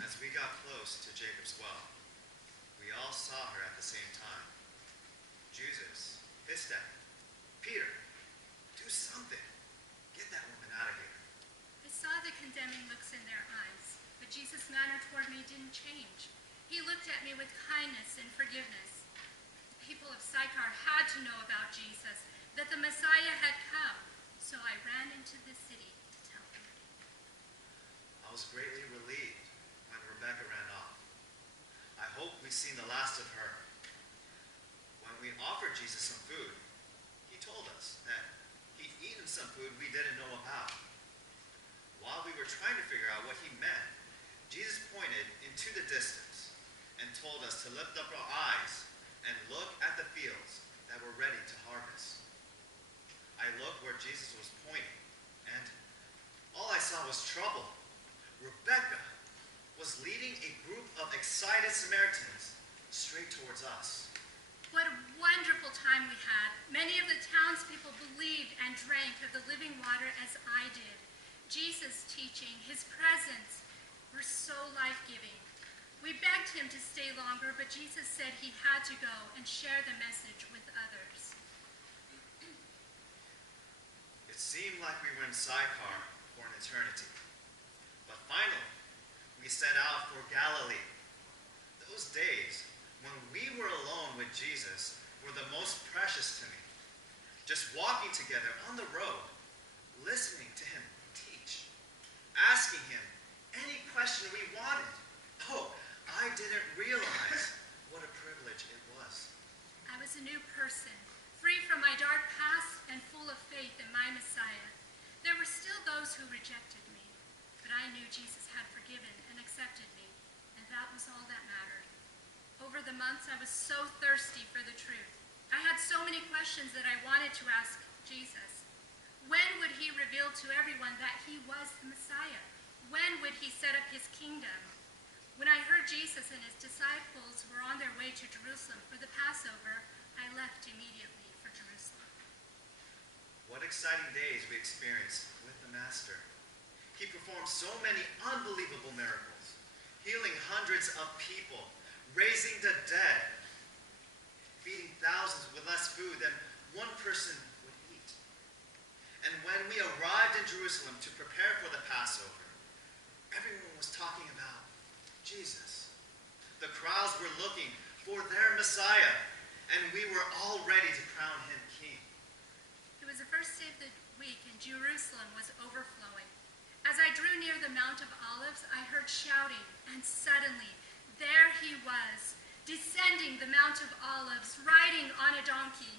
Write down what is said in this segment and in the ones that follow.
As we got close to Jacob's well, we all saw her at the same time. Jesus, Vista, Peter, do something. Get that woman out of here. I saw the condemning looks in their eyes, but Jesus' manner toward me didn't change. He looked at me with kindness and forgiveness. The people of Sychar had to know about Jesus, that the Messiah had come, so I ran into the city to tell them. I was greatly relieved when Rebecca ran off. I hope we've seen the last of her. When we offered Jesus some food, he told us that he'd eaten some food we didn't know about. While we were trying to figure out what he meant, Jesus pointed into the distance and told us to lift up our eyes and look at the fields that were ready to harvest. I looked where Jesus was pointing, and all I saw was trouble. Rebecca was leading a group of excited Samaritans straight towards us. What a wonderful time we had. Many of the townspeople believed and drank of the living water as I did. Jesus' teaching, his presence, were so life-giving. We begged him to stay longer, but Jesus said he had to go and share the message with others. It seemed like we were in Sychar for an eternity. But finally, we set out for Galilee. Those days when we were alone with Jesus were the most precious to me. Just walking together on the road, listening to him teach, asking him any question we wanted. Oh, I didn't realize what a privilege it was. I was a new person, free from my dark past and full of faith in my Messiah. There were still those who rejected me, but I knew Jesus had forgiven and accepted me, and that was all that mattered. Over the months, I was so thirsty for the truth. I had so many questions that I wanted to ask Jesus. When would he reveal to everyone that he was the Messiah? When would he set up his kingdom? When I heard Jesus and his disciples were on their way to Jerusalem for the Passover, I left immediately for Jerusalem. What exciting days we experienced with the Master. He performed so many unbelievable miracles, healing hundreds of people, raising the dead, feeding thousands with less food than one person would eat. And when we arrived in Jerusalem to prepare for the Passover, everyone was talking about Jesus. The crowds were looking for their Messiah, and we were all ready to crown him king. It was the first day of the week, and Jerusalem was overflowing. As I drew near the Mount of Olives, I heard shouting, and suddenly, there he was, descending the Mount of Olives, riding on a donkey.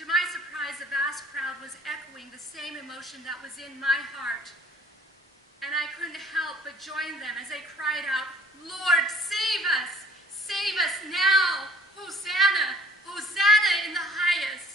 To my surprise, the vast crowd was echoing the same emotion that was in my heart. And I couldn't help but join them as they cried out, "Lord, save us! Save us now! Hosanna! Hosanna in the highest!"